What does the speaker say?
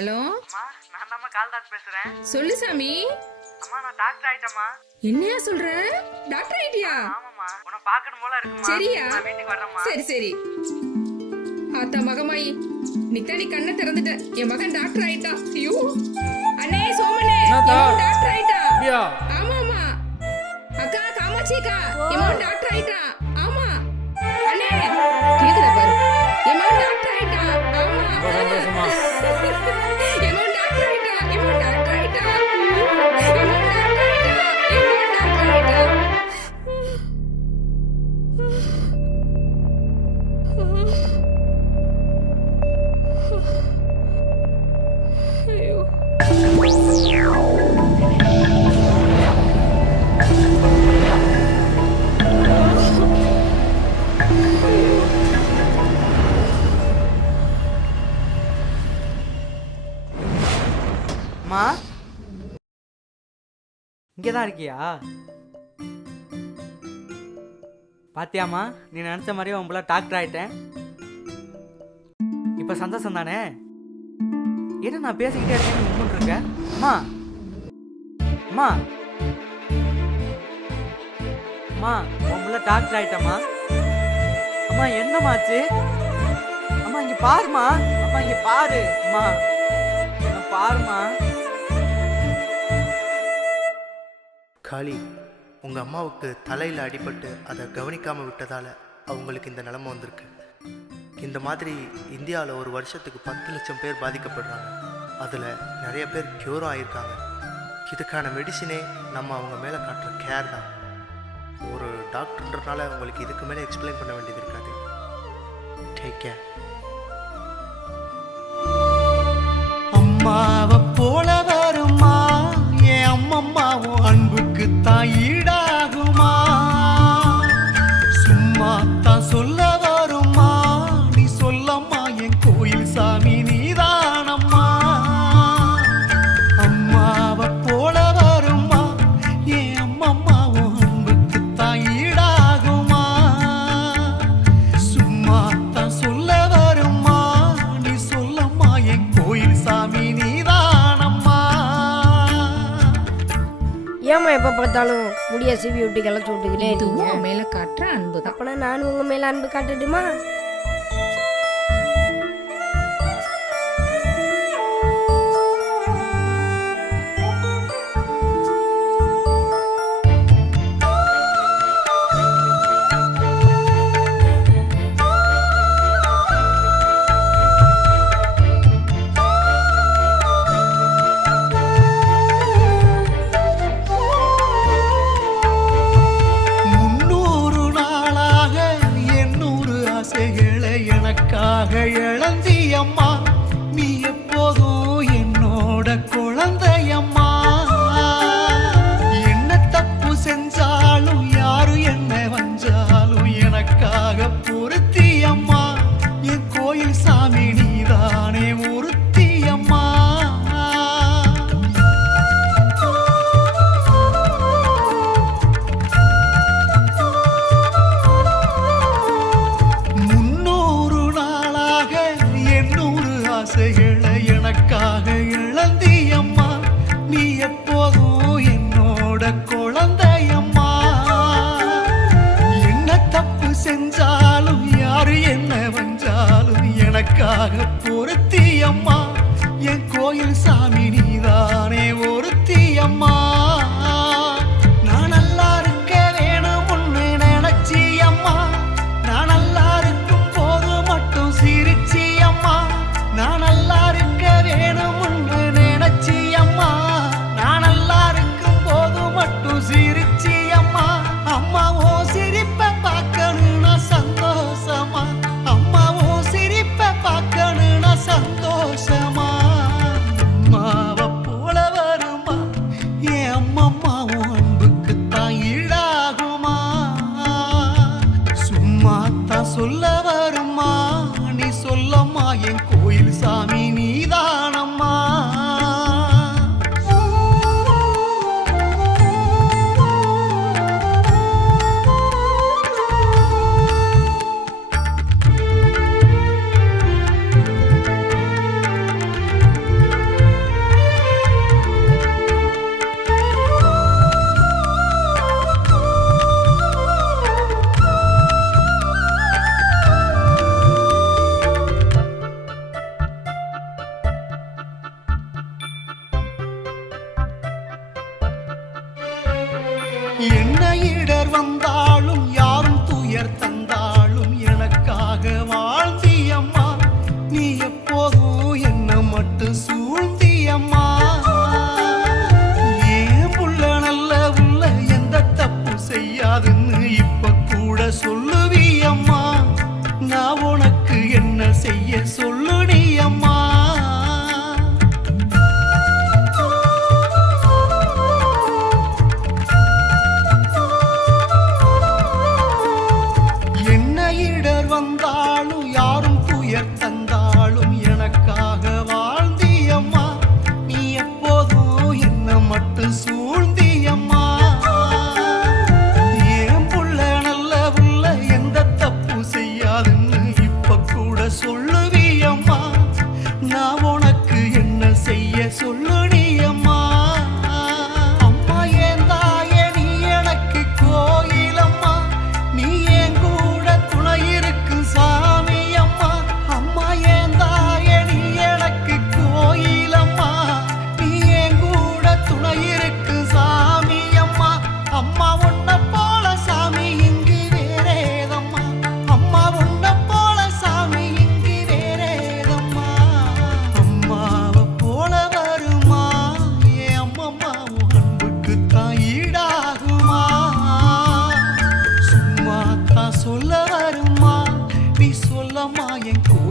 Hello? அம்மா நான் தாம்மா கால்தாஸ் பேசுறேன். சொல்லு சாமி. அம்மா நான் டாக்டர் ஆயிட்டேம்மா. என்னையா சொல்ற? டாக்டர் ஐடியா ஆமாம்மா உன்னை பார்க்கணும் போல இருக்குமா சரியா? நான் வீட்டுக்கு வர்றேம்மா. சரி சரி. ஆத்தா மகமாயி நித்தா நீ கண்ணை திறந்துட்ட. என் மகன் டாக்டர் ஆயிட்டா. ஐயோ. அண்ணே சோமனே என்னத்தா? இவன் டாக்டர் ஆயிட்டா. அப்படியா? ஆமா ஆமா அக்கா காமாட்சி அக்கா இவன் டாக்டர் ஆயிட்டா. இங்கே தான் இருக்கியா? பாத்தியாம்மா நீ நினச்ச மாதிரியே உன் டாக்டர் ஆயிட்டேன். இப்போ சந்தோஷம் தானே? என்ன நான் பேசிக்கிட்டே இருக்கேன் இருக்க? அம்மா. அம்மா. அம்மா உன் புள்ள டாக்டர் ஆயிட்டம்மா. அம்மா என்னம்மாச்சு அம்மா இங்க பாருமா அம்மா இங்க பாரு. அம்மா என்ன பாருமா காளி உங்கள் அம்மாவுக்கு தலையில் அடிபட்டு அதை கவனிக்காமல் விட்டதால் அவங்களுக்கு இந்த நிலமை வந்திருக்கு. இந்த மாதிரி இந்தியாவில் ஒரு வருஷத்துக்கு பத்து லட்சம் பேர் பாதிக்கப்படுறாங்க. அதில் நிறைய பேர் க்யூரும் ஆகியிருக்காங்க இதுக்கான மெடிசினே நம்ம அவங்க மேலே காட்டுற கேர் தான். ஒரு டாக்டர்ன்றனால உங்களுக்கு இதுக்கு மேலே எக்ஸ்பிளைன் பண்ண வேண்டியது இருக்காது. டேக் கேர் அம்மா அன்புக்கு தான் ஏம்மா எப்போ பார்த்தாலும் முடிய சிவி விட்டு கிளச்சி விட்டுக்கிட்டே உன் மேல காட்டுற அன்புதான். அப்பனா நானும் உங்க மேல அன்பு காட்டட்டுமா? எனக்காக இழந்தியம்மா. நீ எப்போதும் என்னோட குழந்தையம்மா. என்ன தப்பு செஞ்சாலும் யாரு என்ன வஞ்சாலும் எனக்காக பொருத்தியம்மா. என் கோயில் சாமி என் கோயில் சாமி நீதானம்மா. 长大。சொல்ல வருமா? நீ சொல்லமா என் கூட